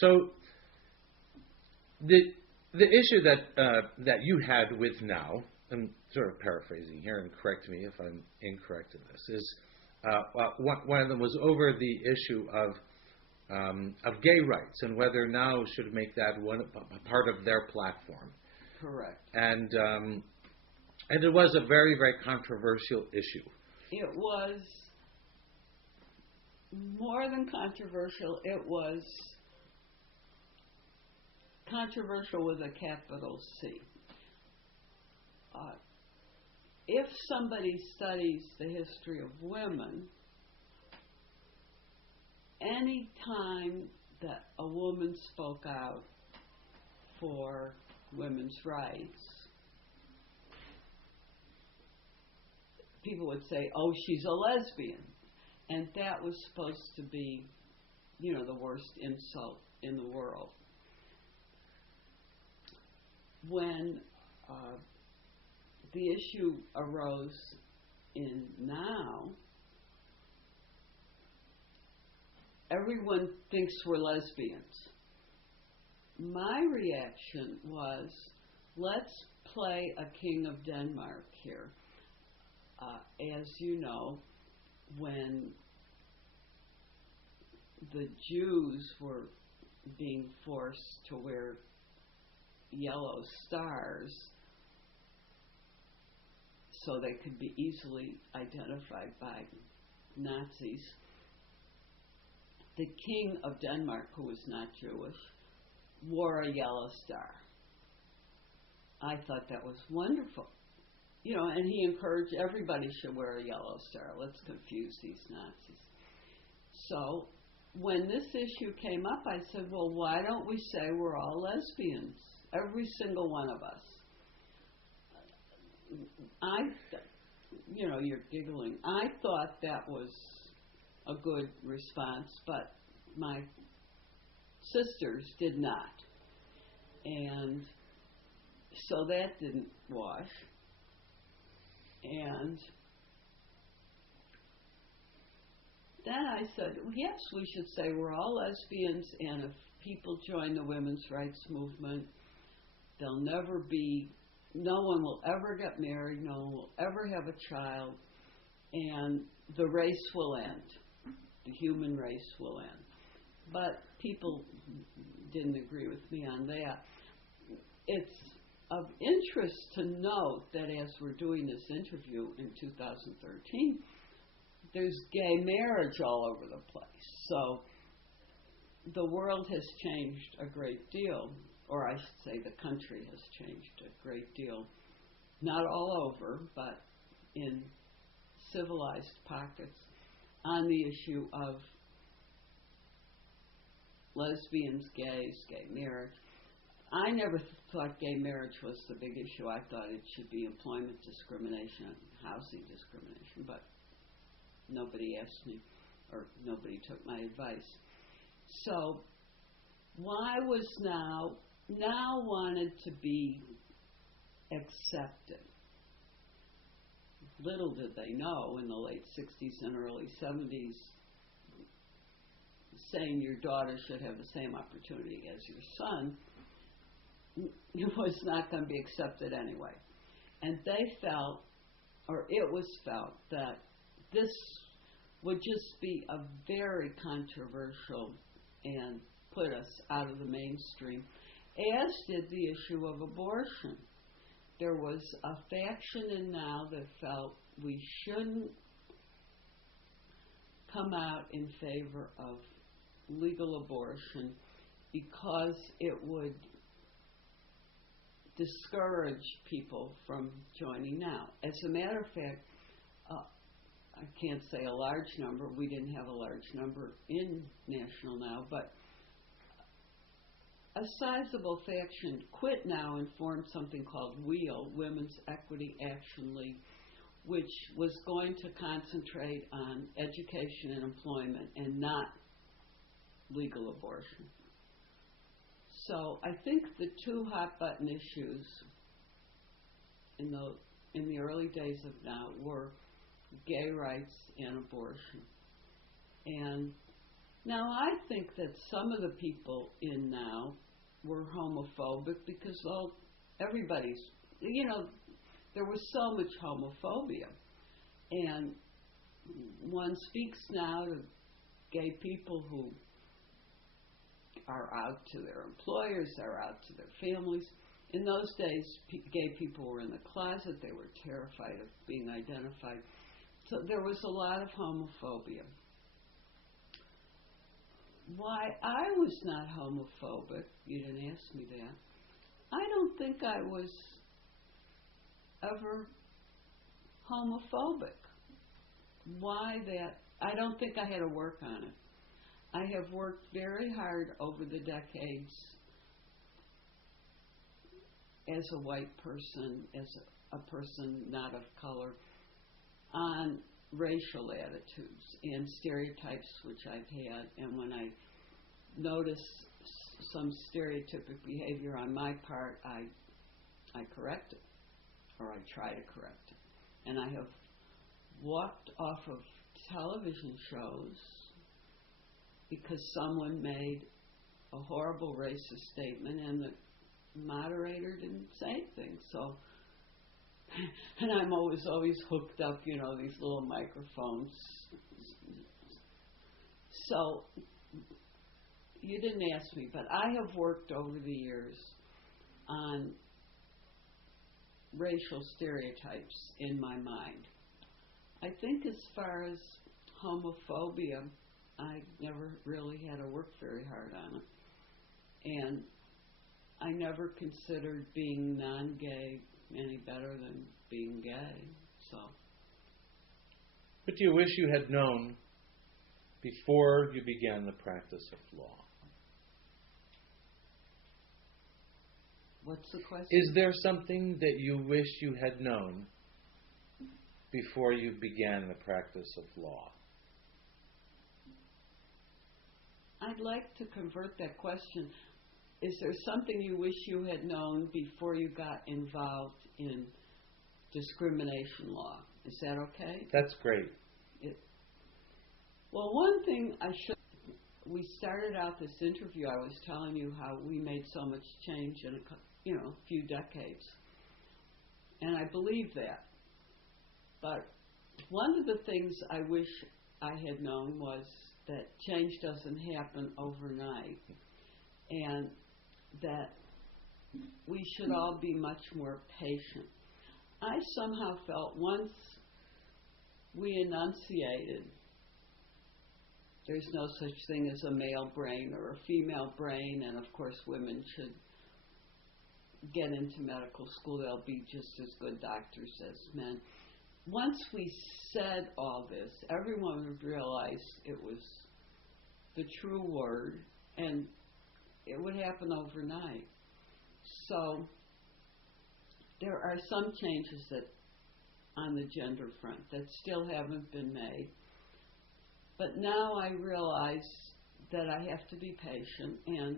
So the issue that you had with now, I'm sort of paraphrasing here, and correct me if I'm incorrect in this, is one of them was over the issue of gay rights and whether now should make that a part of their platform. Correct. And it was a very, very controversial issue. It was more than controversial. It was controversial with a capital C. If somebody studies the history of women, any time that a woman spoke out for women's rights, people would say, oh, she's a lesbian. And that was supposed to be, the worst insult in the world. When the issue arose in now, everyone thinks we're lesbians. My reaction was, let's play a King of Denmark here. As you know, when the Jews were being forced to wear yellow stars so they could be easily identified by Nazis, the King of Denmark, who was not Jewish, wore a yellow star. I thought that was wonderful. And he encouraged everybody should wear a yellow star. Let's confuse these Nazis. So when this issue came up, I said, well, why don't we say we're all lesbians? Every single one of us. You're giggling. I thought that was a good response, but my sisters did not. And so that didn't wash. And then I said, yes, we should say we're all lesbians, and if people join the women's rights movement, no one will ever get married, no one will ever have a child, and the race will end. The human race will end. But people didn't agree with me on that. It's of interest to note that as we're doing this interview in 2013, there's gay marriage all over the place. So the world has changed a great deal, or I should say the country has changed a great deal. Not all over, but in civilized pockets on the issue of lesbians, gays, gay marriage. I never thought gay marriage was the big issue. I thought it should be employment discrimination and housing discrimination, but nobody asked me, or nobody took my advice. So why was now wanted to be accepted? Little did they know in the late 60s and early 70s, saying your daughter should have the same opportunity as your son, it was not going to be accepted anyway. And they felt, or it was felt, that this would just be a very controversial and put us out of the mainstream, as did the issue of abortion. There was a faction in now that felt we shouldn't come out in favor of legal abortion because it would discourage people from joining now. As a matter of fact, I can't say a large number. We didn't have a large number in National Now, but a sizable faction quit now and formed something called WEAL, Women's Equity Action League, which was going to concentrate on education and employment and not legal abortion. So I think the two hot-button issues in the early days of now were gay rights and abortion. And Now, I think that some of the people in now were homophobic because everybody's, there was so much homophobia. And one speaks now to gay people who are out to their employers, are out to their families. In those days, gay people were in the closet. They were terrified of being identified. So there was a lot of homophobia. Why I was not homophobic, you didn't ask me that. I don't think I was ever homophobic. Why that? I don't think I had to work on it. I have worked very hard over the decades as a white person, as a person not of color, on racial attitudes and stereotypes which I've had. And when I notice some stereotypic behavior on my part, I correct it, or I try to correct it. And I have walked off of television shows because someone made a horrible racist statement and the moderator didn't say anything. So, and I'm always hooked up, these little microphones. So, you didn't ask me, but I have worked over the years on racial stereotypes in my mind. I think as far as homophobia, I never really had to work very hard on it. And I never considered being non-gay any better than being gay. So. What do you wish you had known before you began the practice of law? What's the question? Is there something that you wish you had known before you began the practice of law? I'd like to convert that question. Is there something you wish you had known before you got involved in discrimination law? Is that okay? That's great. Well, one thing we started out this interview, I was telling you how we made so much change in a few decades. And I believe that. But one of the things I wish I had known was that change doesn't happen overnight, and that we should all be much more patient. I somehow felt once we enunciated there's no such thing as a male brain or a female brain, and of course women should get into medical school, they'll be just as good doctors as men. Once we said all this, everyone would realize it was the true word, and it would happen overnight. So there are some changes on the gender front that still haven't been made. But now I realize that I have to be patient, and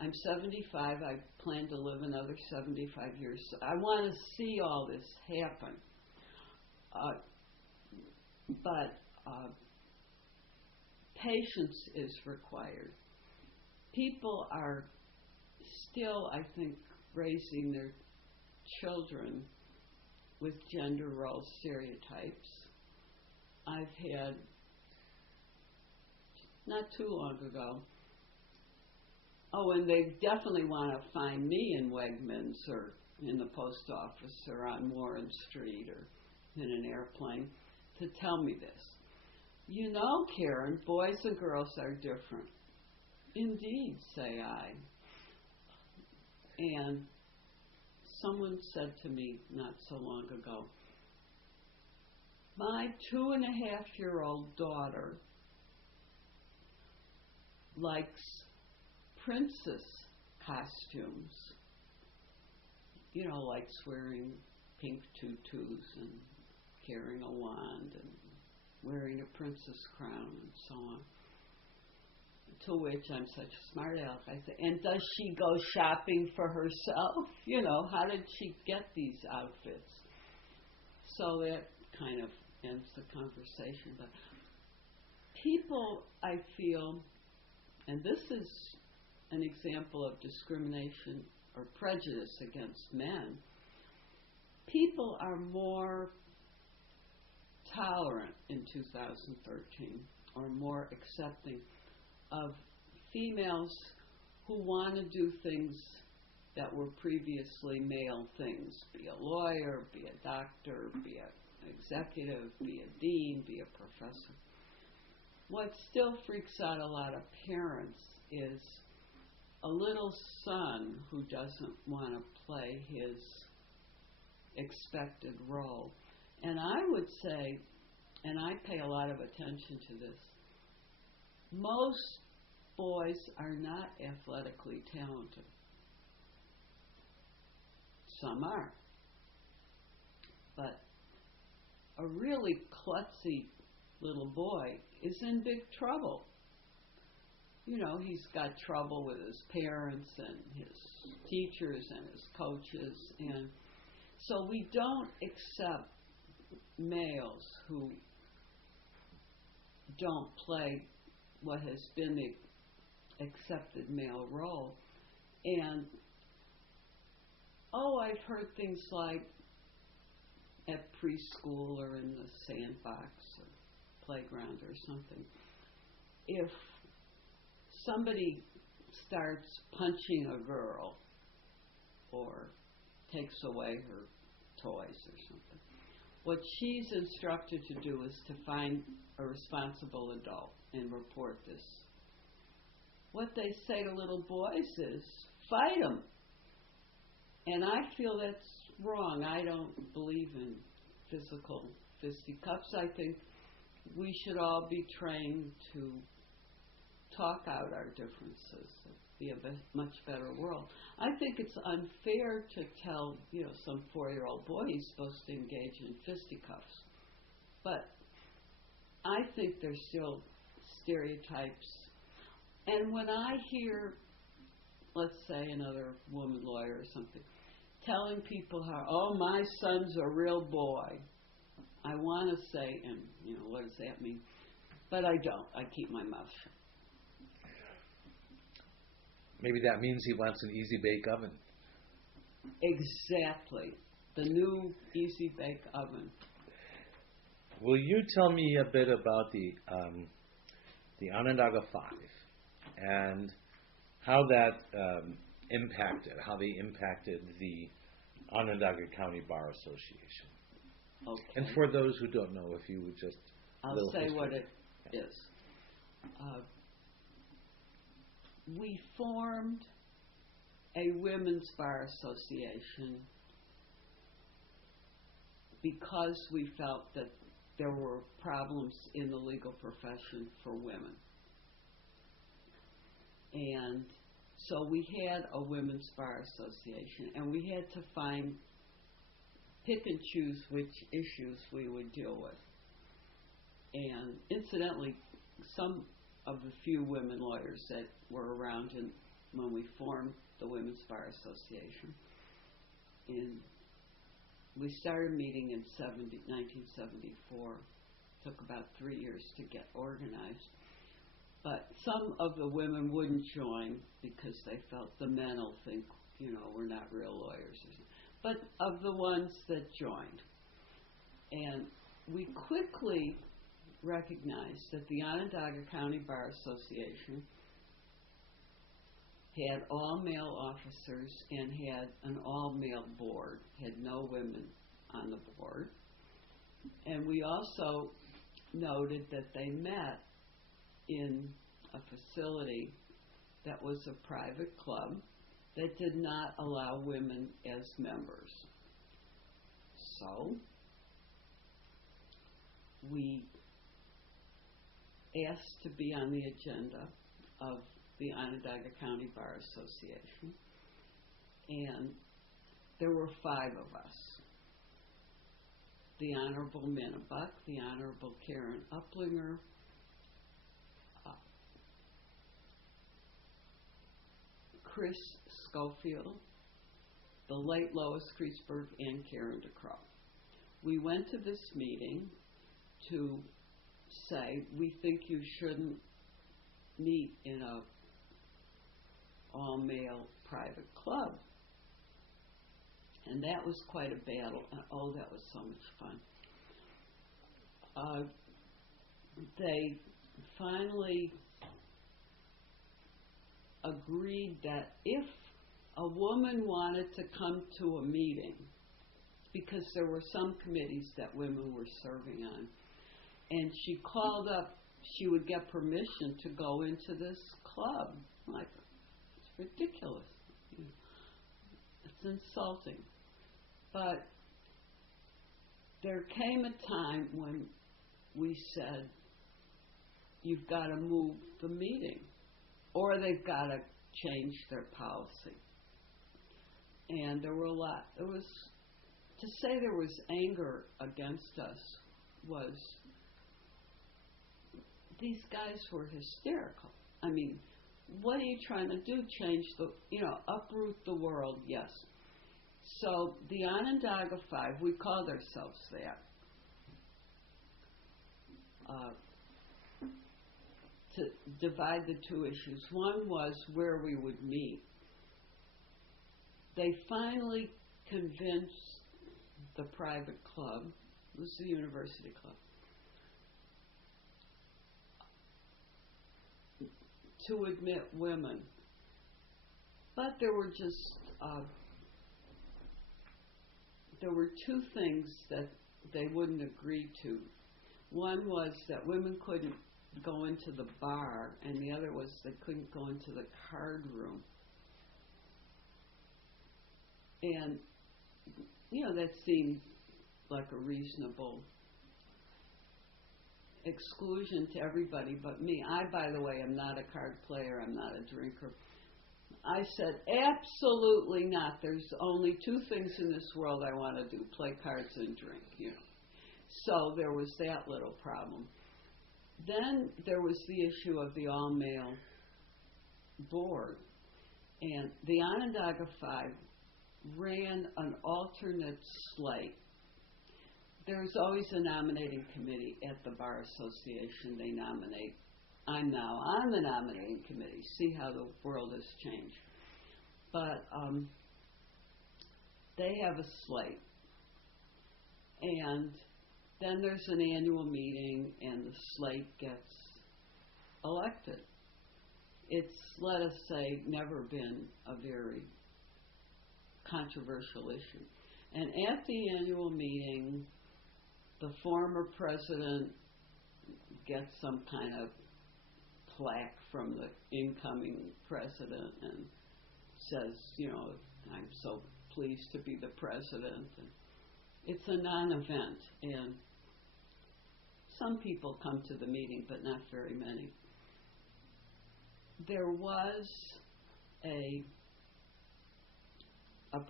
I'm 75. I plan to live another 75 years. So I want to see all this happen. But patience is required. People are still, I think, raising their children with gender role stereotypes. I've had, not too long ago, and they definitely want to find me in Wegmans or in the post office or on Warren Street or in an airplane to tell me this. You know, Karen, boys and girls are different. Indeed, say I. And someone said to me not so long ago, my 2.5-year-old daughter likes princess costumes, likes wearing pink tutus and carrying a wand and wearing a princess crown and so on. To which I'm such a smart aleck. I say, and does she go shopping for herself? How did she get these outfits? So that kind of ends the conversation. But people, I feel, and this is an example of discrimination or prejudice against men, people are more tolerant in 2013 or more accepting of females who want to do things that were previously male things, be a lawyer, be a doctor, be an executive, be a dean, be a professor. What still freaks out a lot of parents is a little son who doesn't want to play his expected role. And I would say, and I pay a lot of attention to this, most boys are not athletically talented. Some are. But a really klutzy little boy is in big trouble. You know, he's got trouble with his parents and his teachers and his coaches. And so we don't accept males who don't play what has been the accepted male role. And, I've heard things like at preschool or in the sandbox or playground or something, if somebody starts punching a girl or takes away her toys or something, what she's instructed to do is to find a responsible adult and report this. What they say to little boys is, fight them. And I feel that's wrong. I don't believe in physical fisticuffs. I think we should all be trained to talk out our differences and be a much better world. I think it's unfair to tell, some 4-year-old boy he's supposed to engage in fisticuffs. But I think there's still stereotypes. And when I hear, let's say, another woman lawyer or something, telling people how, my son's a real boy, I want to say, and, what does that mean? But I don't. I keep my mouth shut. Maybe that means he wants an easy bake oven. Exactly. The new easy bake oven. Will you tell me a bit about the Onondaga 5 and how that how they impacted the Onondaga County Bar Association? Okay. And for those who don't know, if you would just... I'll say what it is. We formed a women's bar association because we felt that there were problems in the legal profession for women. And so we had a women's bar association, and we had to pick and choose which issues we would deal with. And incidentally, some of the few women lawyers that were around when we formed the Women's Bar Association, we started meeting in 1974. Took about 3 years to get organized. But some of the women wouldn't join because they felt the men will think, we're not real lawyers. But of the ones that joined. And we quickly recognized that the Onondaga County Bar Association had all male officers and had an all-male board, had no women on the board. And we also noted that they met in a facility that was a private club that did not allow women as members. So we asked to be on the agenda of the Onondaga County Bar Association, and there were 5 of us. The Honorable Minna Buck, the Honorable Karen Uplinger, Chris Schofield, the late Lois Kreisberg, and Karen DeCrow. We went to this meeting to say we think you shouldn't meet in a all-male private club. And that was quite a battle. Oh, that was so much fun. They finally agreed that if a woman wanted to come to a meeting, because there were some committees that women were serving on, and she called up, she would get permission to go into this club. I'm like, it's ridiculous. It's insulting. But there came a time when we said, you've got to move the meeting, or they've got to change their policy. And there were a lot. It was, to say there was anger against us was, these guys were hysterical. I mean, what are you trying to do? Change the, uproot the world? Yes. So the Onondaga Five, we called ourselves that, to divide the two issues. One was where we would meet. They finally convinced the private club, it was the university club, to admit women. But there were just, there were two things that they wouldn't agree to. One was that women couldn't go into the bar, and the other was they couldn't go into the card room. And, that seemed like a reasonable exclusion to everybody but me. I, by the way, am not a card player. I'm not a drinker. I said, absolutely not. There's only two things in this world I want to do, play cards and drink, So there was that little problem. Then there was the issue of the all-male board. And the Onondaga Five ran an alternate slate. There's always a nominating committee at the Bar Association. They nominate. I'm now on the nominating committee. See how the world has changed. But they have a slate. And then there's an annual meeting, and the slate gets elected. It's, let us say, never been a very controversial issue. And at the annual meeting, the former president gets some kind of plaque from the incoming president and says, I'm so pleased to be the president. And it's a non-event, and some people come to the meeting, but not very many. There was a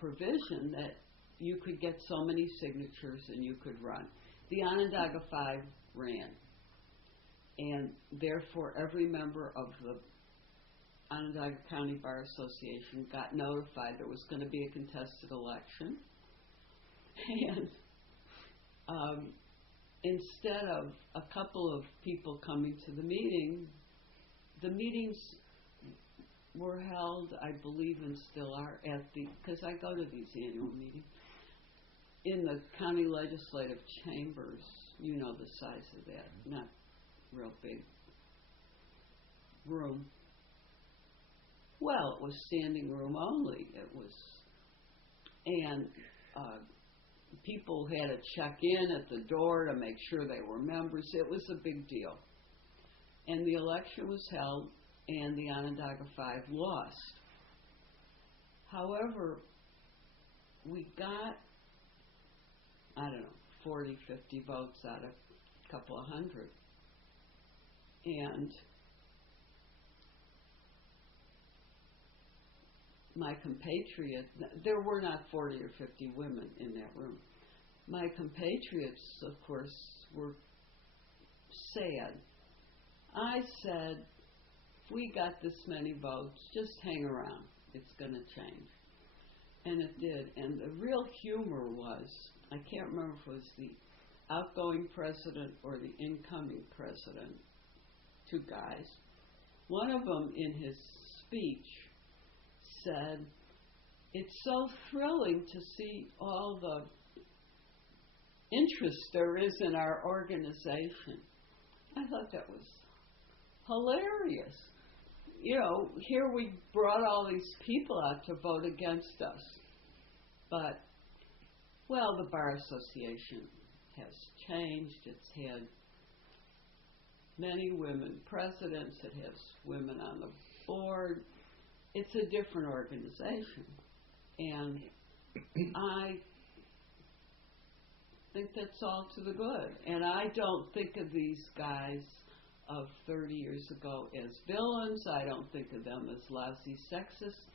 provision that you could get so many signatures and you could run. The Onondaga Five ran, and therefore every member of the Onondaga County Bar Association got notified there was going to be a contested election. And instead of a couple of people coming to the meeting, the meetings were held, I believe, and still are, because I go to these annual meetings, in the county legislative chambers. You know the size of that, not real big room. Well, it was standing room only. It was, and people had to check in at the door to make sure they were members. It was a big deal. And the election was held, and the Onondaga Five lost. However, we got, 40, 50 votes out of a couple of hundred. And my compatriots, there were not 40 or 50 women in that room. My compatriots, of course, were sad. I said, if we got this many votes, just hang around. It's going to change. And it did. And the real humor was, I can't remember if it was the outgoing president or the incoming president, two guys. One of them, in his speech, said, "It's so thrilling to see all the interest there is in our organization." I thought that was hilarious. Here we brought all these people out to vote against us. But, well, the Bar Association has changed. It's had many women presidents. It has women on the board. It's a different organization. And I think that's all to the good. And I don't think of these guys of 30 years ago as villains. I don't think of them as lousy sexists.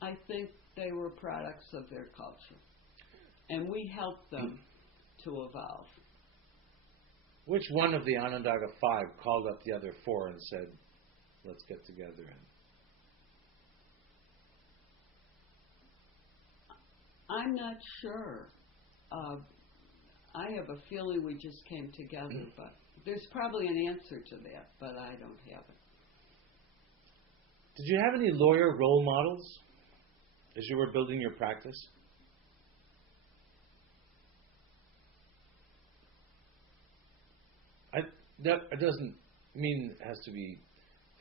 I think they were products of their culture. And we helped them to evolve. Which one of the Onondaga Five called up the other four and said, let's get together? I'm not sure. I have a feeling we just came together, but there's probably an answer to that, but I don't have it. Did you have any lawyer role models as you were building your practice? That doesn't mean it has to be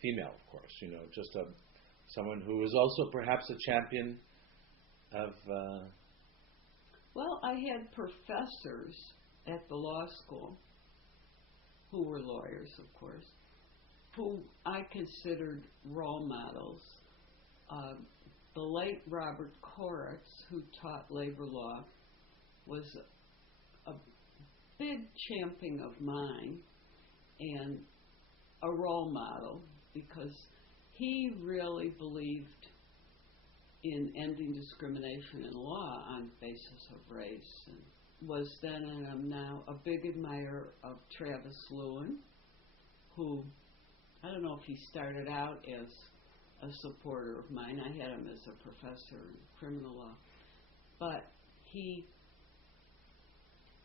female, of course. Just someone who is also perhaps a champion of... Well, I had professors at the law school who were lawyers, of course, who I considered role models. The late Robert Koretz, who taught labor law, was a big champion of mine and a role model because he really believed in ending discrimination in law on the basis of race, and was then and am now a big admirer of Travis Lewin, who, I don't know if he started out as a supporter of mine. I had him as a professor in criminal law, but he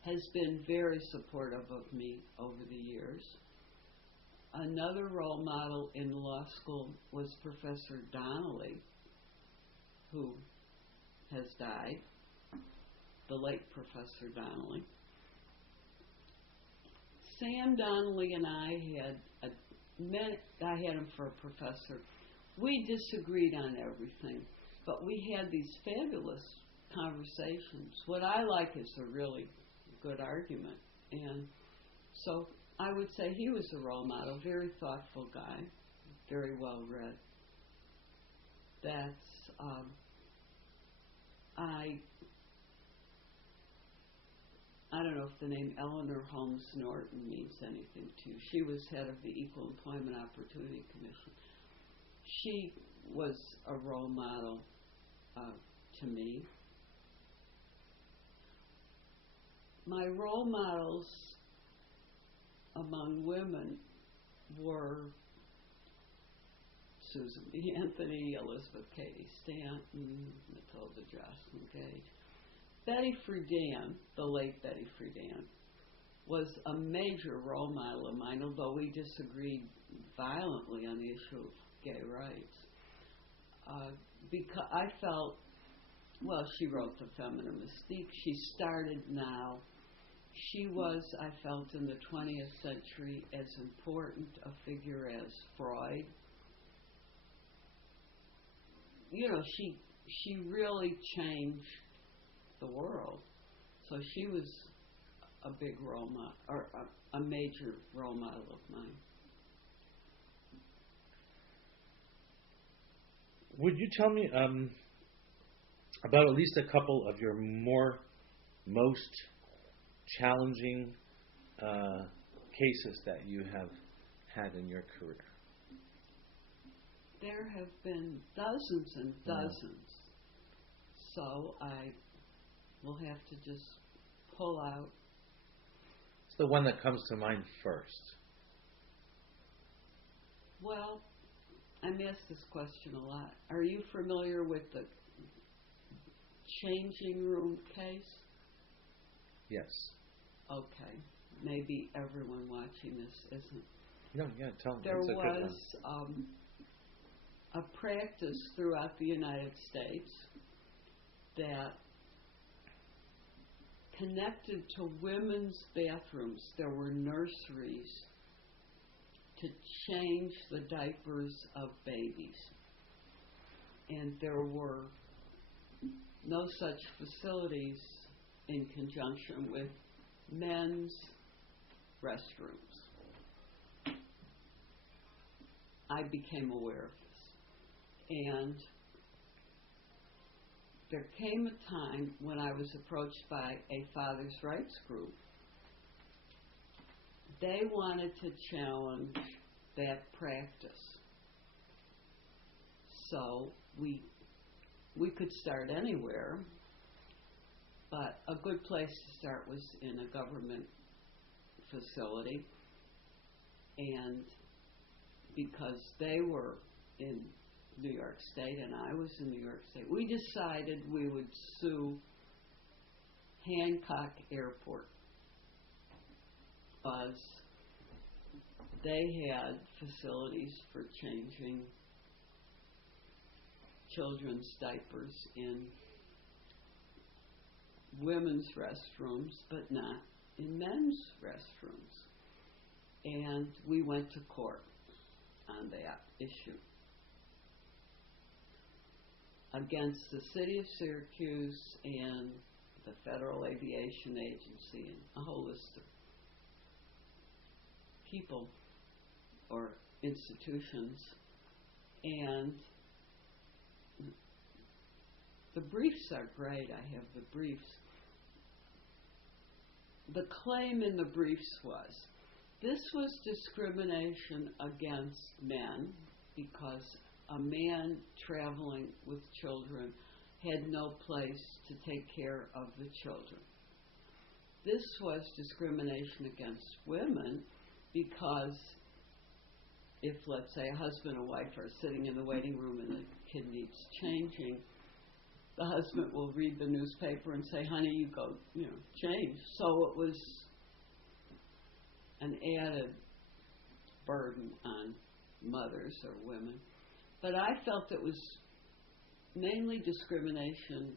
has been very supportive of me over the years. Another role model in law school was Professor Donnelly, who has died, the late Professor Donnelly. Sam Donnelly and I I had him for a professor. We disagreed on everything, but we had these fabulous conversations. What I like is a really good argument. And so I would say he was a role model, very thoughtful guy, very well read. That's, I don't know if the name Eleanor Holmes Norton means anything to you. She was head of the Equal Employment Opportunity Commission. She was a role model to me. My role models among women were Susan B. Anthony, Elizabeth Cady Stanton, Matilda Jocelyn Gage. Betty Friedan, the late Betty Friedan, was a major role model of mine, although we disagreed violently on the issue of gay rights. Because I felt, well, she wrote The Feminine Mystique. She started now. She was, I felt, in the 20th century as important a figure as Freud. She really changed the world. So she was a big role model, or a major role model of mine. Would you tell me about at least a couple of your most challenging cases that you have had in your career? There have been dozens and dozens. So I will have to just pull out. It's the one that comes to mind first. Well, I'm asked this question a lot. Are you familiar with the changing room case? Yes. Okay. Maybe everyone watching this isn't. Yeah, tell me. There was a practice throughout the United States that connected to women's bathrooms. There were nurseries to change the diapers of babies. And there were no such facilities in conjunction with men's restrooms. I became aware of this. And there came a time when I was approached by a father's rights group. They wanted to challenge that practice. So we could start anywhere, but a good place to start was in a government facility. And because they were in New York State and I was in New York State, we decided we would sue Hancock Airport because they had facilities for changing children's diapers in women's restrooms, but not in men's restrooms. And we went to court on that issue against the city of Syracuse and the Federal Aviation Agency and a whole list of people or institutions. And the briefs are great. I have the briefs. The claim in the briefs was this was discrimination against men because a man traveling with children had no place to take care of the children. This was discrimination against women because if, let's say, a husband and wife are sitting in the waiting room and the kid needs changing, the husband will read the newspaper and say, honey, you go, change. So it was an added burden on mothers or women. But I felt it was mainly discrimination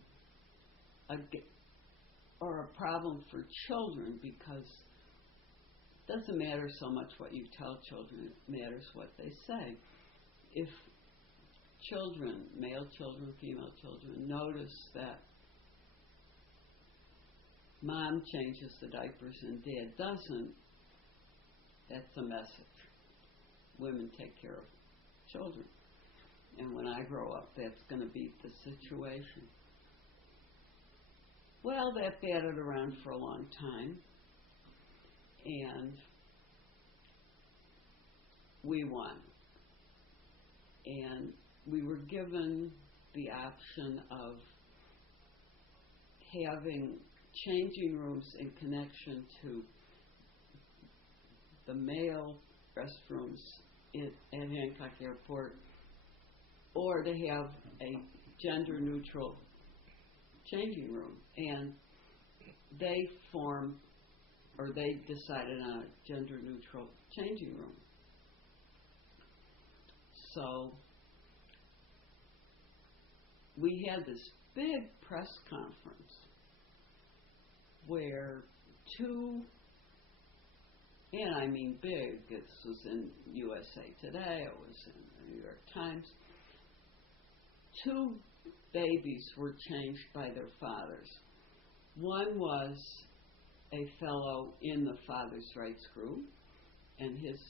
or a problem for children because it doesn't matter so much what you tell children, it matters what they say. If children, male children, female children, notice that mom changes the diapers and dad doesn't, that's a message. Women take care of children. And when I grow up, that's going to be the situation. Well, that batted around for a long time. And we won. And we were given the option of having changing rooms in connection to the male restrooms at Hancock Airport, or to have a gender-neutral changing room. And they decided on a gender-neutral changing room. So we had this big press conference where and I mean big, this was in USA Today, it was in the New York Times, 2 babies were changed by their fathers. One was a fellow in the father's rights group and his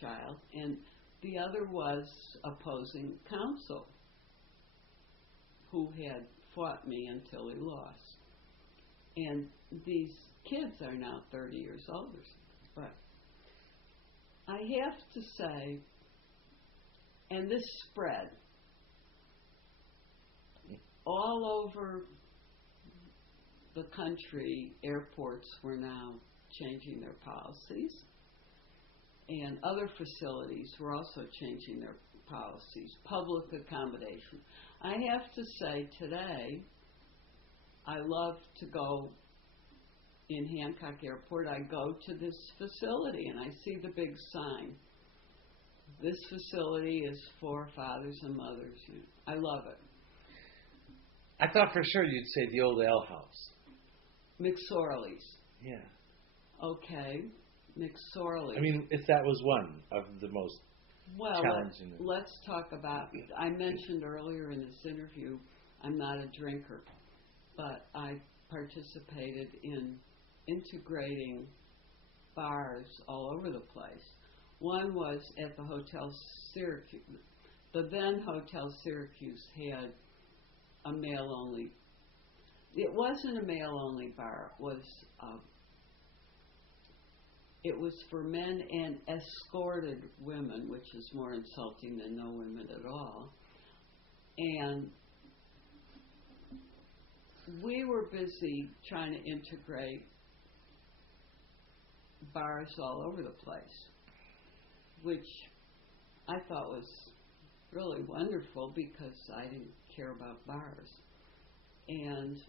child, and the other was opposing counsel who had fought me until he lost. And these kids are now 30 years older. But I have to say, and this spread all over the country, airports were now changing their policies, and other facilities were also changing their policies, public accommodation. I have to say today, I love to go in Hancock Airport. I go to this facility and I see the big sign this facility is for fathers and mothers. I love it. I thought for sure you'd say the old ale house. McSorley's. Yeah. Okay, McSorley's. I mean, if that was one of the most challenging. Let's talk about, I mentioned earlier in this interview, I'm not a drinker, but I participated in integrating bars all over the place. One was at the Hotel Syracuse. The then Hotel Syracuse had a male-only. It wasn't a male-only bar. It was for men and escorted women, which is more insulting than no women at all. And we were busy trying to integrate bars all over the place, which I thought was really wonderful because I didn't care about bars. And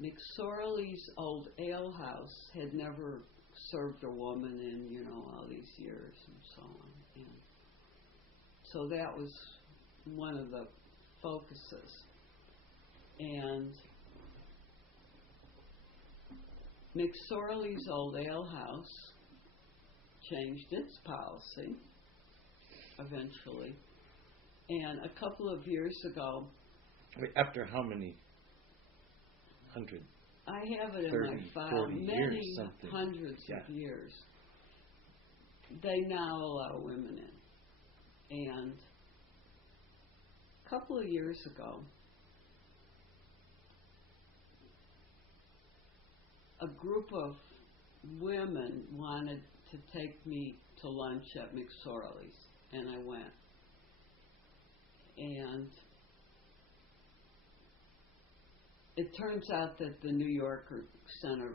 McSorley's old ale house had never served a woman in, all these years and so on. And so that was one of the focuses. And McSorley's old ale house changed its policy eventually. And a couple of years ago... After how many hundred? I have it 30, in my file. 40 Many years, something. hundreds of years. They now allow women in. And a couple of years ago, a group of women wanted to take me to lunch at McSorley's, and I went. And it turns out that the New Yorker sent a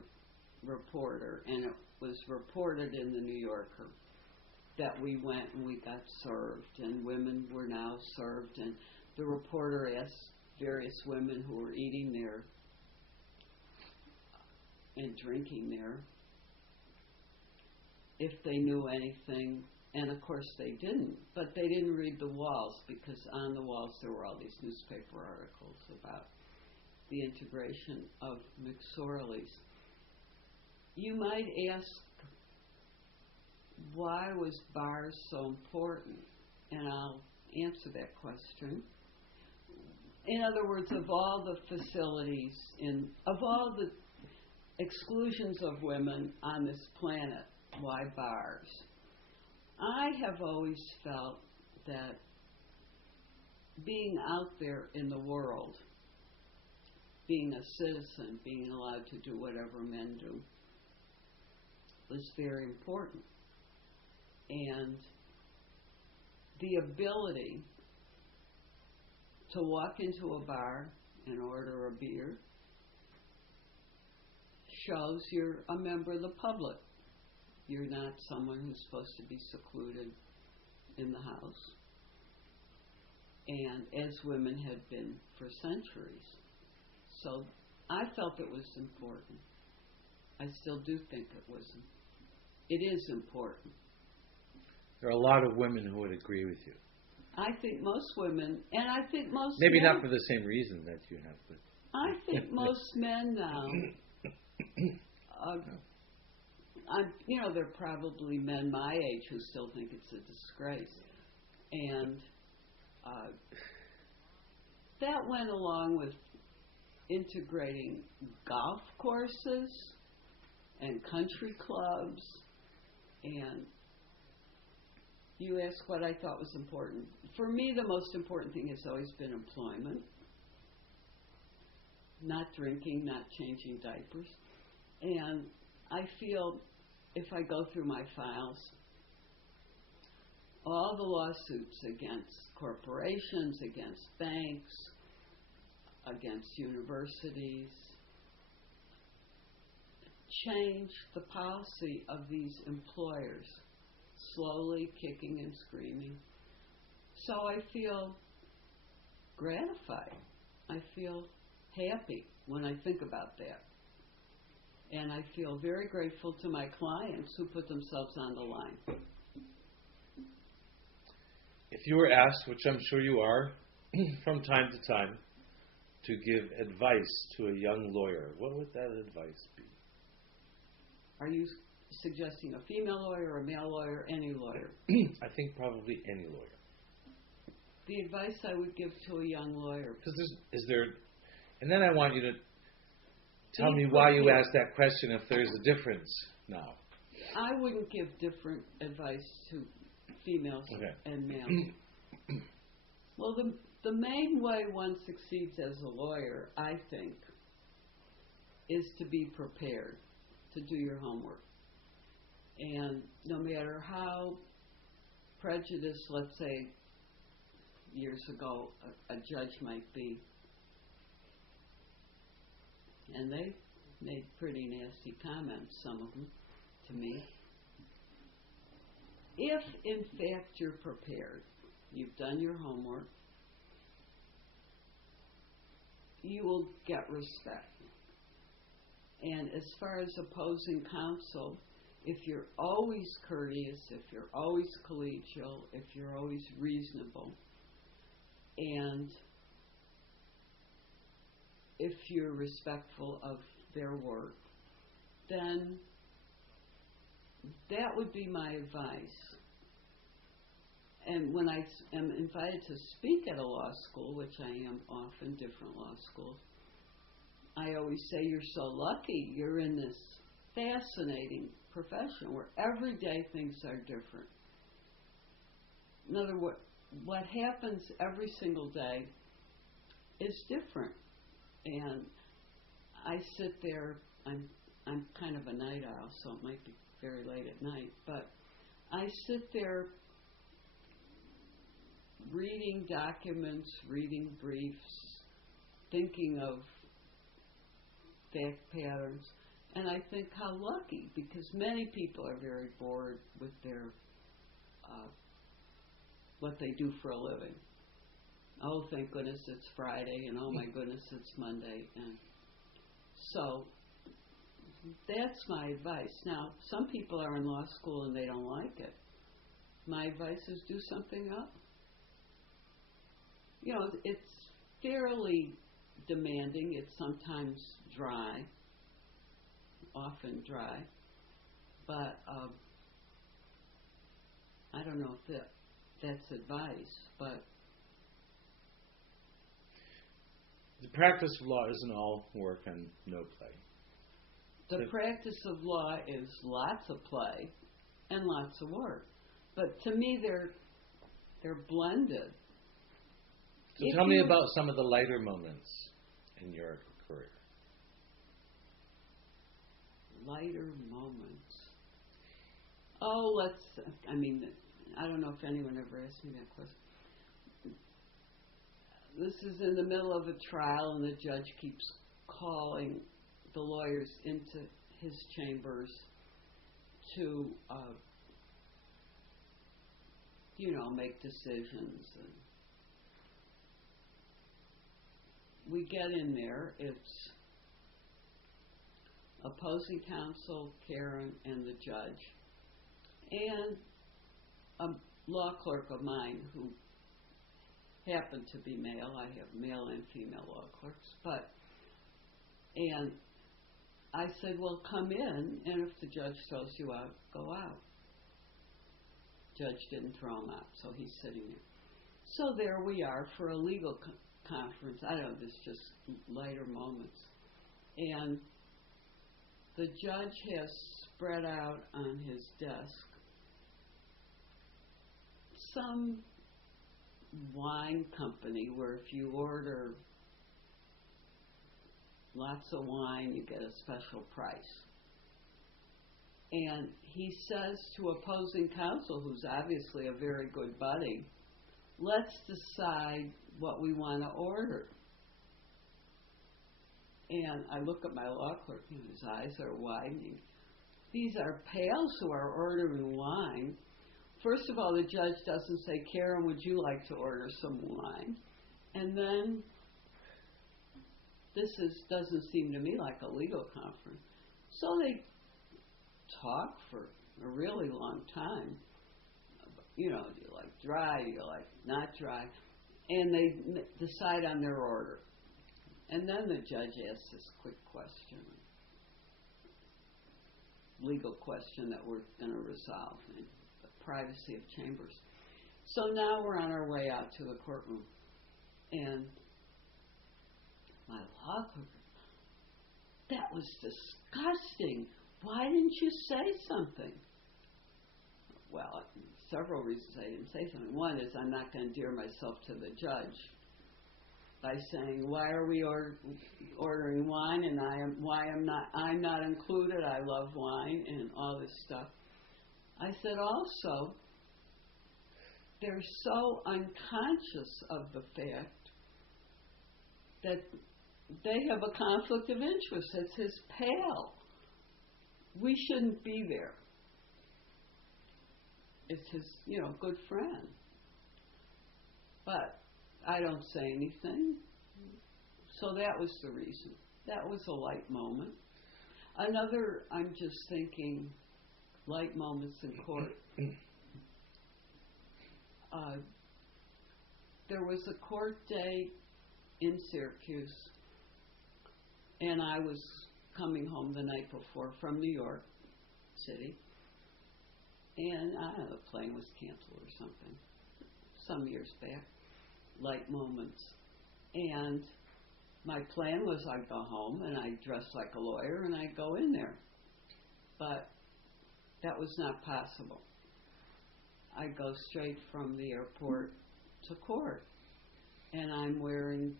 reporter, and it was reported in the New Yorker that we went and we got served, and women were now served, and the reporter asked various women who were eating there and drinking there if they knew anything, and of course they didn't, but they didn't read the walls because on the walls there were all these newspaper articles about the integration of McSorley's. You might ask, why was bars so important? And I'll answer that question. In other words, of all the facilities, of all the exclusions of women on this planet, why bars? I have always felt that being out there in the world, being a citizen, being allowed to do whatever men do, was very important. And the ability to walk into a bar and order a beer shows you're a member of the public. You're not someone who's supposed to be secluded in the house. And as women had been for centuries. So I felt it was important. I still do think it is important. There are a lot of women who would agree with you. I think most women, and I think most maybe men, not for the same reason that you have, but I think most men now, there are probably men my age who still think it's a disgrace. And that went along with integrating golf courses and country clubs. And you asked what I thought was important. For me, the most important thing has always been employment. Not drinking, not changing diapers. And I feel, if I go through my files, all the lawsuits against corporations, against banks, against universities, change the policy of these employers, slowly kicking and screaming. So I feel gratified. I feel happy when I think about that. And I feel very grateful to my clients who put themselves on the line. you were asked, which I'm sure you are, from time to time, to give advice to a young lawyer, what would that advice be? Are you suggesting a female lawyer or a male lawyer, any lawyer? I think probably any lawyer. The advice I would give to a young lawyer. Because and then I want you to tell me why you asked that question if there's a difference now. I wouldn't give different advice to females and males. Well, the main way one succeeds as a lawyer, I think, is to be prepared, to do your homework. And no matter how prejudiced, let's say, years ago, a judge might be, and they made pretty nasty comments, some of them, to me. If, in fact, you're prepared, you've done your homework, you will get respect. And as far as opposing counsel, if you're always courteous, if you're always collegial, if you're always reasonable, and if you're respectful of their work, then that would be my advice. And when I am invited to speak at a law school, which I am often, different law schools, I always say, you're so lucky. You're in this fascinating profession where every day things are different. In other words, what happens every single day is different. And I sit there, I'm kind of a night owl, so it might be very late at night, but I sit there reading documents, reading briefs, thinking of fact patterns, and I think how lucky, because many people are very bored with their what they do for a living. Oh, thank goodness it's Friday, and oh my goodness it's Monday, and so that's my advice. Now, some people are in law school and they don't like it. My advice is do something else. You know, it's fairly demanding. It's sometimes dry, often dry, but I don't know if that's advice, but the practice of law isn't all work and no play. The practice of law is lots of play and lots of work. But to me, they're blended. So tell me about some of the lighter moments in your career. Lighter moments. Oh, I don't know if anyone ever asked me that question. This is in the middle of a trial, and the judge keeps calling the lawyers into his chambers to, make decisions. And we get in there. It's opposing counsel, Karen, and the judge, and a law clerk of mine who happened to be male. I have male and female law clerks, and I said, well, come in, and if the judge throws you out, go out. Judge didn't throw him out, so he's sitting there. So there we are for a legal conference. I don't know, there's just lighter moments. And the judge has spread out on his desk some wine company where if you order lots of wine, you get a special price. And he says to opposing counsel, who's obviously a very good buddy, let's decide what we want to order. And I look at my law clerk, and his eyes are widening. These are pals who are ordering wine. First of all, the judge doesn't say, Karen, would you like to order some wine? And then doesn't seem to me like a legal conference. So they talk for a really long time do you like dry? Do you like not dry? And they decide on their order. And then the judge asks this quick question, legal question that we're going to resolve in the privacy of chambers. So now we're on our way out to the courtroom. And my law clerk, that was disgusting. Why didn't you say something? Well, several reasons I didn't say something. One is I'm not going to endear myself to the judge by saying, why are we ordering wine, and I'm not included, I love wine, and all this stuff. I said also, they're so unconscious of the fact that they have a conflict of interest. It's his pal. We shouldn't be there. It's his, good friend. But I don't say anything. So that was the reason. That was a light moment. Another, I'm just thinking, light moments in court. There was a court date in Syracuse, and I was coming home the night before from New York City, and I don't know, the plane was canceled or something, some years back, light moments. And my plan was I'd go home and I'd dress like a lawyer and I'd go in there. But that was not possible. I go straight from the airport to court, and I'm wearing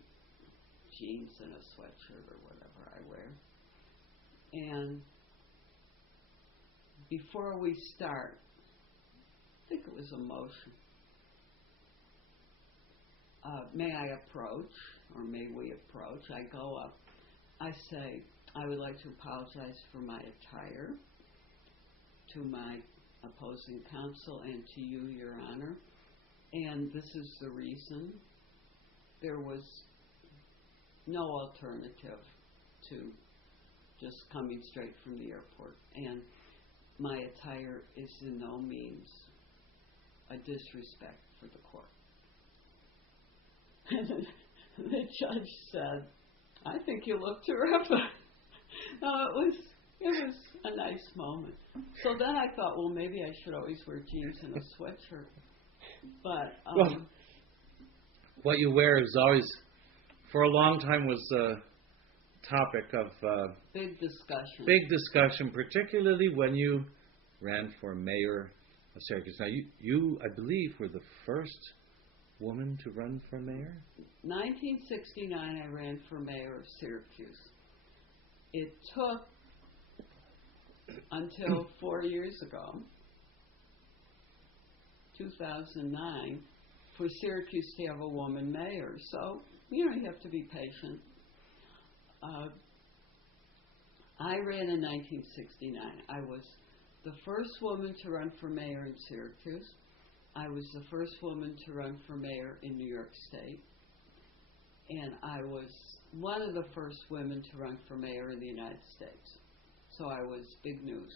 jeans and a sweatshirt or whatever I wear. And before we start, I think it was a motion. May I approach, or may we approach? I go up. I say, I would like to apologize for my attire to my opposing counsel and to you, Your Honor. And this is the reason. There was no alternative to just coming straight from the airport. And my attire is in no means a disrespect for the court. And the judge said, I think you look terrific. No, it was a nice moment. So then I thought, well, maybe I should always wear jeans and a sweatshirt. But well, what you wear is always, for a long time, was a topic of big discussion, particularly when you ran for mayor of Syracuse. Now, you I believe, were the first woman to run for mayor? 1969, I ran for mayor of Syracuse. It took until 4 years ago, 2009, for Syracuse to have a woman mayor. So, you have to be patient. I ran in 1969. I was the first woman to run for mayor in Syracuse. I was the first woman to run for mayor in New York State. And I was one of the first women to run for mayor in the United States. So I was big news.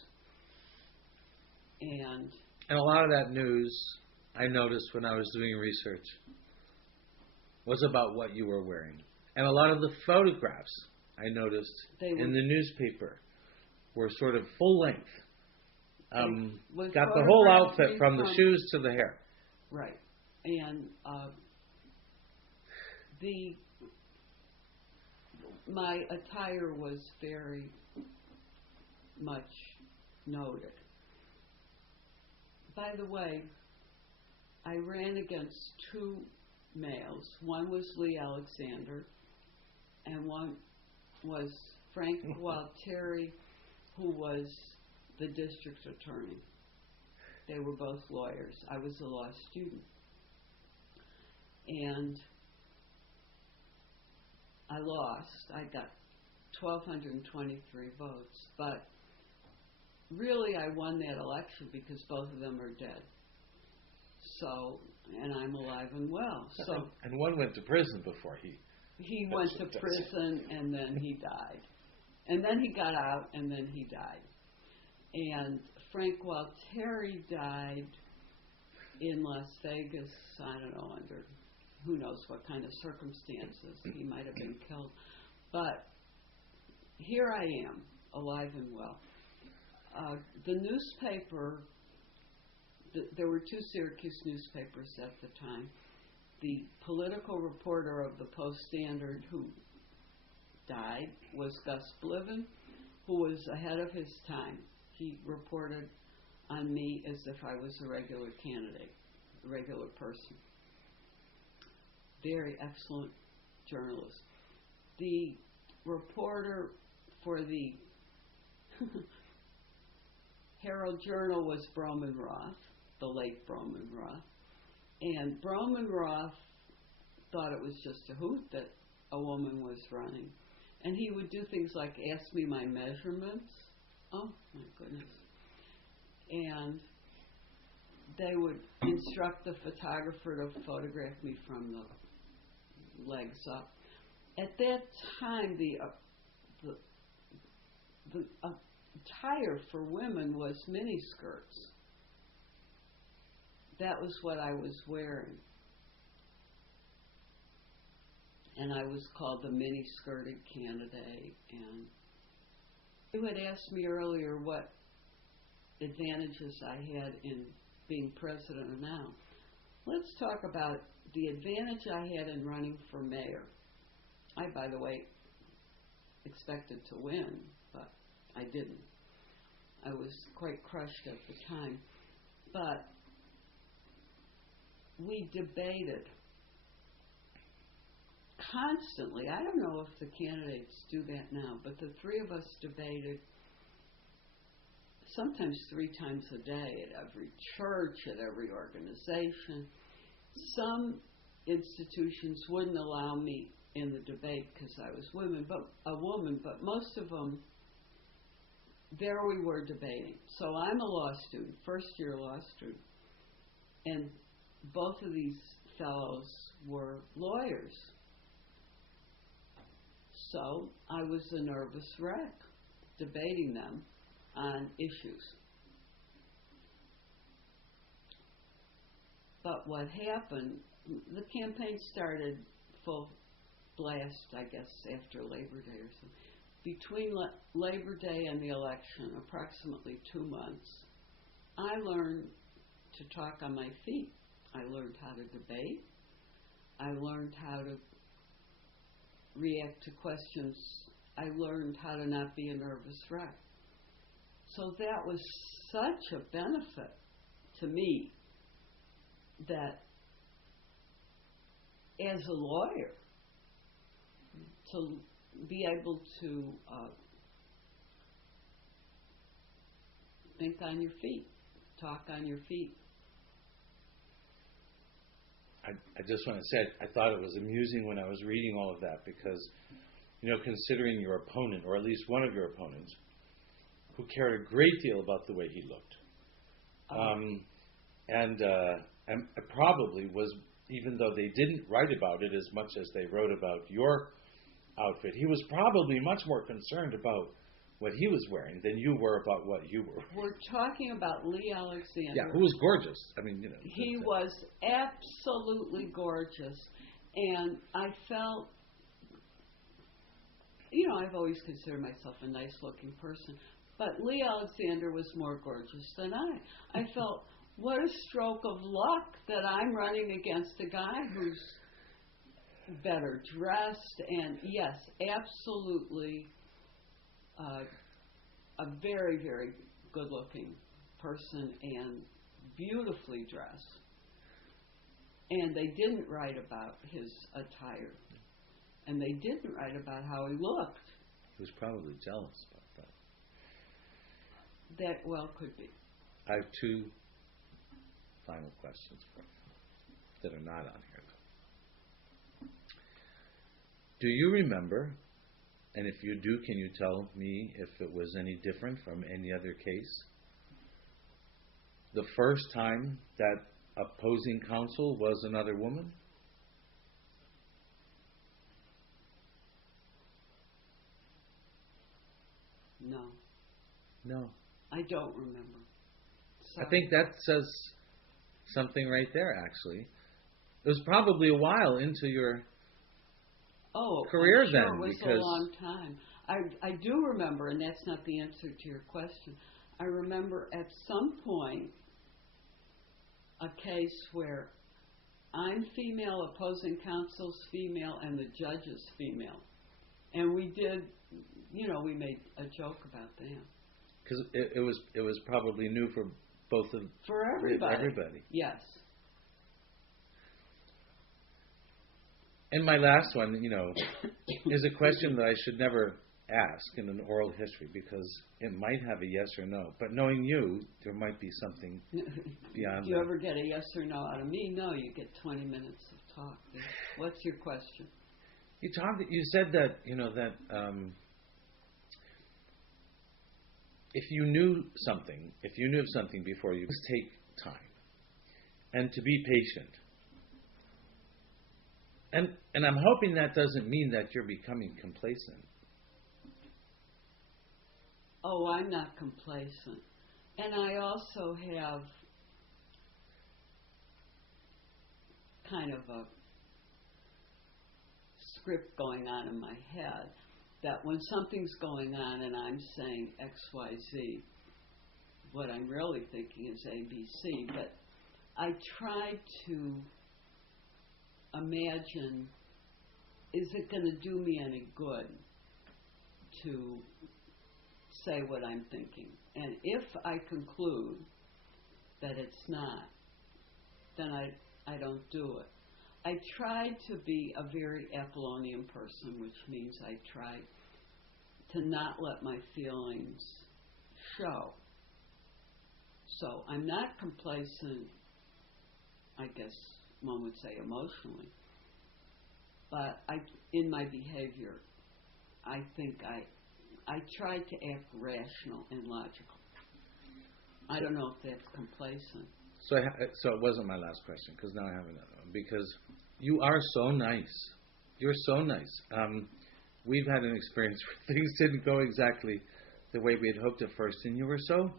And a lot of that news, I noticed when I was doing research, was about what you were wearing. And a lot of the photographs I noticed in the newspaper were sort of full length. Got the whole outfit from the shoes to the hair. Right. And my attire was very much noted. By the way, I ran against two males. One was Lee Alexander, and one was Frank Gualtieri, who was the district attorney. They were both lawyers. I was a law student. And I lost. I got 1,223 votes. But really, I won that election because both of them are dead. So, and I'm alive and well. So, and one went to prison before he went to prison, and then he died. And then he got out, and then he died. And Frank Gualtieri died in Las Vegas, I don't know, under who knows what kind of circumstances. He might have been killed. But here I am, alive and well. The newspaper, there were two Syracuse newspapers at the time. The political reporter of the Post-Standard who died was Gus Bliven, who was ahead of his time. He reported on me as if I was a regular candidate, a regular person. Very excellent journalist. The reporter for the Herald Journal was Broman Roth, the late Broman Roth. And Broman Roth thought it was just a hoot that a woman was running. And he would do things like ask me my measurements. Oh, my goodness. And they would instruct the photographer to photograph me from the legs up. At that time, the attire for women was miniskirts. That was what I was wearing. And I was called the mini-skirted candidate. And you had asked me earlier what advantages I had in being president now. Let's talk about the advantage I had in running for mayor. I, by the way, expected to win, but I didn't. I was quite crushed at the time. But we debated constantly. I don't know if the candidates do that now, but the three of us debated sometimes 3 times a day at every church, at every organization. Some institutions wouldn't allow me in the debate because I was a woman, but most of them, there we were debating. So I'm a law student, first-year law student, and both of these fellows were lawyers. So I was a nervous wreck debating them on issues. But what happened, the campaign started full blast, I guess, after Labor Day or something. Between Labor Day and the election, approximately 2 months, I learned to talk on my feet. I learned how to debate. I learned how to react to questions. I learned how to not be a nervous wreck. So that was such a benefit to me that as a lawyer, to be able to think on your feet, talk on your feet. I just want to say, I thought it was amusing when I was reading all of that because, considering your opponent, or at least one of your opponents, who cared a great deal about the way he looked, and probably was, even though they didn't write about it as much as they wrote about your outfit, he was probably much more concerned about what he was wearing than you were about what you were wearing. We're talking about Lee Alexander. Yeah, who was gorgeous. I mean, He was absolutely gorgeous. And I felt, I've always considered myself a nice-looking person, but Lee Alexander was more gorgeous than I. I felt, what a stroke of luck that I'm running against a guy who's better dressed, and yes, absolutely a very, very good-looking person and beautifully dressed. And they didn't write about his attire, and they didn't write about how he looked. He was probably jealous about that. That well could be. I have 2 final questions for you that are not on here. Do you remember, and if you do, can you tell me if it was any different from any other case, the first time that opposing counsel was another woman? No. No. I don't remember. Sorry. I think that says something right there, actually. It was probably a while into your career I'm sure then, it was because a long time. I do remember, and that's not the answer to your question. I remember at some point a case where I'm female, opposing counsel's female, and the judge is female. And we did, we made a joke about that. because it was probably new for both of For everybody. everybody. Yes. And my last one, is a question that I should never ask in an oral history because it might have a yes or no. But knowing you, there might be something beyond Do you that. ever get a yes or no out of me? No, you get 20 minutes of talk. What's your question? You said that, if you knew of something before you, just take time and to be patient. And I'm hoping that doesn't mean that you're becoming complacent. Oh, I'm not complacent. And I also have kind of a script going on in my head that when something's going on and I'm saying X, Y, Z, what I'm really thinking is A, B, C. But I try to imagine, is it going to do me any good to say what I'm thinking? And if I conclude that it's not, then I don't do it. I try to be a very Apollonian person, which means I try to not let my feelings show. So I'm not complacent, I guess one would say emotionally, but in my behavior, I think I try to act rational and logical. I don't know if that's complacent. So it wasn't my last question, because now I have another one. Because you are so nice. You're so nice. We've had an experience where things didn't go exactly the way we had hoped at first, and you were so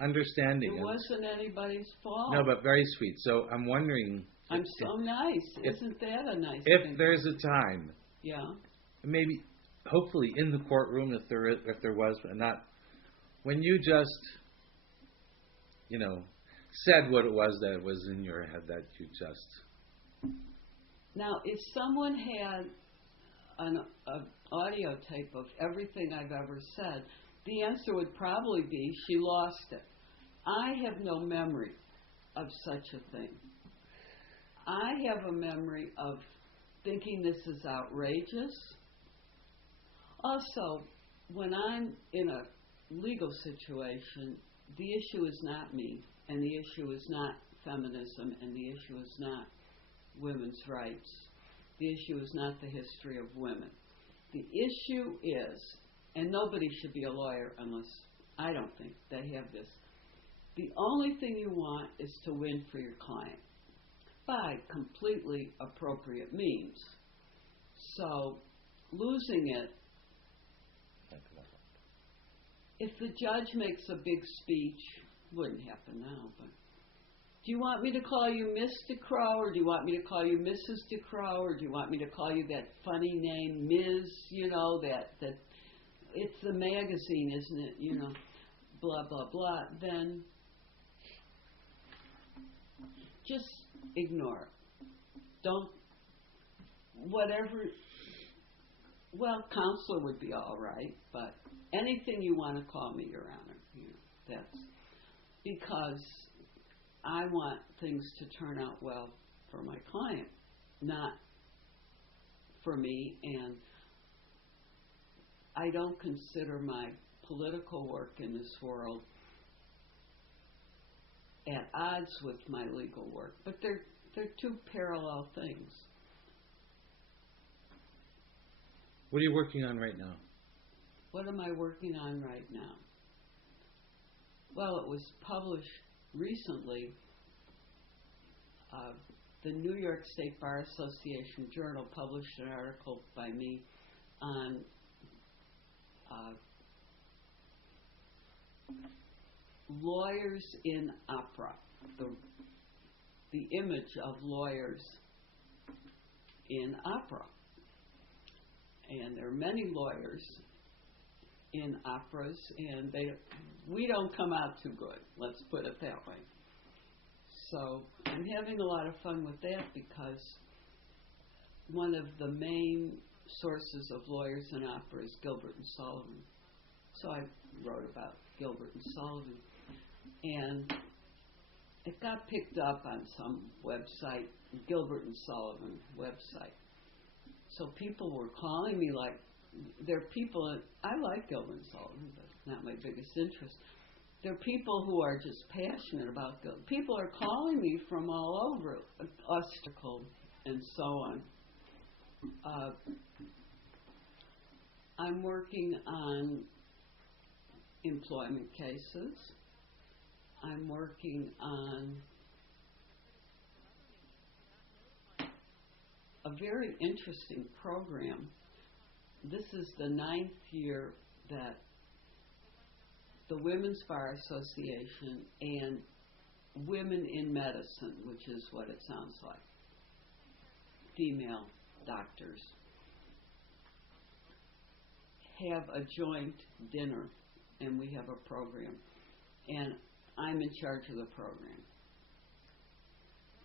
understanding. It wasn't anybody's fault. No, but very sweet. So I'm wondering... I'm so nice. Isn't that a nice thing? If there's a time... Yeah. Maybe, hopefully in the courtroom, if there was, but not... When you just, said what it was that was in your head that you just... Now, if someone had an audio tape of everything I've ever said, the answer would probably be she lost it. I have no memory of such a thing. I have a memory of thinking this is outrageous. Also, when I'm in a legal situation, the issue is not me, and the issue is not feminism, and the issue is not women's rights. The issue is not the history of women. The issue is, and nobody should be a lawyer unless, I don't think, they have this. The only thing you want is to win for your client by completely appropriate means. So, losing it, if the judge makes a big speech, wouldn't happen now, but do you want me to call you Miss DeCrow, or do you want me to call you Mrs. DeCrow, or do you want me to call you that funny name, Ms., that it's the magazine, isn't it, blah, blah, blah, then just ignore it. Don't, whatever, well, counselor would be all right, but anything you want to call me, Your Honor, that's because I want things to turn out well for my client, not for me, and I don't consider my political work in this world at odds with my legal work, but they're two parallel things. What are you working on right now? What am I working on right now? Well, it was published recently. The New York State Bar Association Journal published an article by me on lawyers in opera, the image of lawyers in opera. And there are many lawyers in operas, and we don't come out too good, let's put it that way. So I'm having a lot of fun with that because one of the main sources of lawyers in opera is Gilbert and Sullivan. So I wrote about Gilbert and Sullivan. And it got picked up on some website, Gilbert and Sullivan website. So people were calling me like, there are people, I like Gilbert and Sullivan, but not my biggest interest. There are people who are just passionate about Gilbert. People are calling me from all over, Osticle and so on. I'm working on employment cases. I'm working on a very interesting program. This is the 9th year that the Women's Bar Association and Women in Medicine, which is what it sounds like, female doctors, have a joint dinner, and we have a program. And I'm in charge of the program.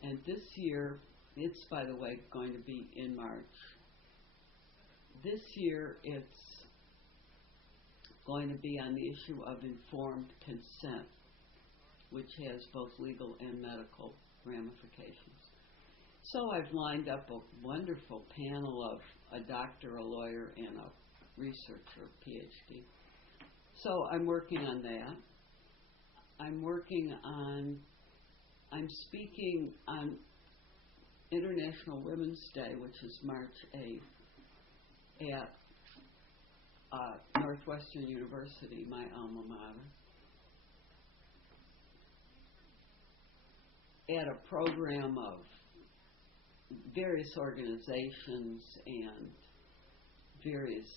And this year, it's, by the way, going to be in March. This year, it's going to be on the issue of informed consent, which has both legal and medical ramifications. So I've lined up a wonderful panel of a doctor, a lawyer, and a researcher, PhD. So I'm working on that. I'm speaking on International Women's Day, which is March 8th, at Northwestern University, my alma mater, at a program of various organizations and various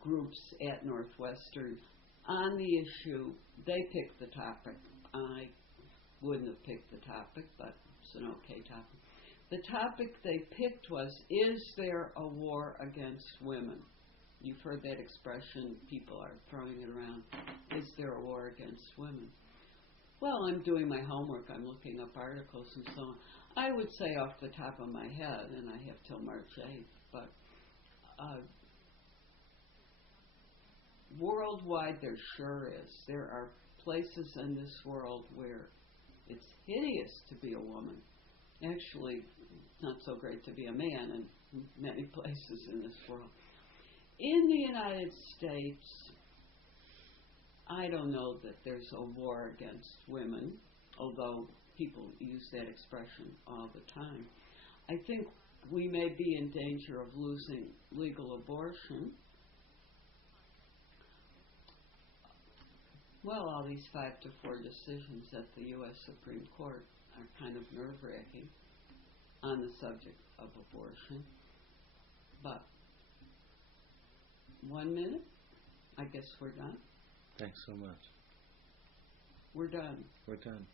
groups at Northwestern on the issue. They picked the topic. I wouldn't have picked the topic, but it's an okay topic. The topic they picked was, is there a war against women? You've heard that expression. People are throwing it around. Is there a war against women? Well, I'm doing my homework. I'm looking up articles and so on. I would say off the top of my head, and I have till March 8th, but worldwide there sure is. There are places in this world where it's hideous to be a woman. Actually, it's not so great to be a man in many places in this world. In the United States, I don't know that there's a war against women, although people use that expression all the time. I think we may be in danger of losing legal abortion. Well, all these 5-4 decisions at the U.S. Supreme Court are kind of nerve-wracking on the subject of abortion. But 1 minute, I guess we're done. Thanks so much. We're done. We're done.